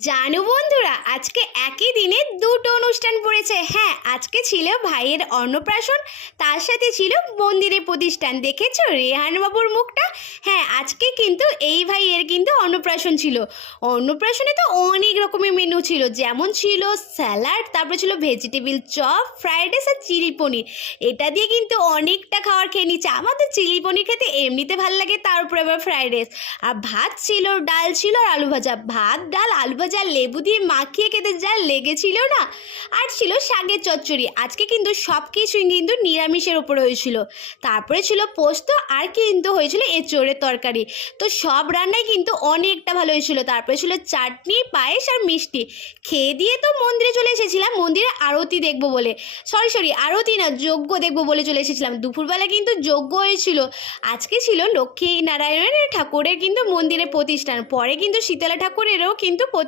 জানো বন্ধুরা, আজকে একই দিনে দুটো অনুষ্ঠান পড়েছে। হ্যাঁ, আজকে ছিল ভাইয়ের অন্নপ্রাশন, তার সাথে ছিল মন্দিরের প্রতিষ্ঠান। দেখেছো রেহান বাবুর মুখটা? হ্যাঁ, আজকে কিন্তু এই ভাইয়ের কিন্তু অন্নপ্রাশন ছিল। অন্নপ্রাশনে তো অনেক রকমের মেনু ছিল, যেমন ছিল স্যালাড, তারপরে ছিল ভেজিটেবিল চপ, ফ্রাইড রাইস আর চিলি পনির। এটা দিয়ে কিন্তু অনেকটা খাবার খেয়ে নিচ্ছে। আমাদের চিলি পনির খেতে এমনিতে ভালো লাগে, তার উপরে আবার ফ্রাইড রাইস। আর ভাত ছিল, ডাল ছিল আর আলু ভাজা। ভাত ডাল আলু ভাজা লেবু দিয়ে মাখিয়ে খেতে যা লেগেছিল না। আর ছিল শাকের চচ্চড়ি। আজকে কিন্তু সব কিছুই কিন্তু নিরামিষের ওপর হয়েছিল। তারপরে ছিল পোস্ত, আর কিন্তু হয়েছিল এঁচোড়ের তরকারি। তো সব রান্নাই কিন্তু অনেকটা ভালো হয়েছিল। তারপরে ছিল চাটনি, পায়েস আর মিষ্টি। খেয়ে দিয়ে তো মন্দিরে চলে এসেছিলাম, মন্দিরে আরতি দেখবো বলে। সরি আরতি না, যজ্ঞ দেখবো বলে চলে এসেছিলাম। দুপুরবেলা কিন্তু যজ্ঞ হয়েছিল। আজকে ছিল লক্ষ্মী নারায়ণের ঠাকুরের কিন্তু মন্দিরে প্রতিষ্ঠান। পরে কিন্তু শীতলা ঠাকুরেরও কিন্তু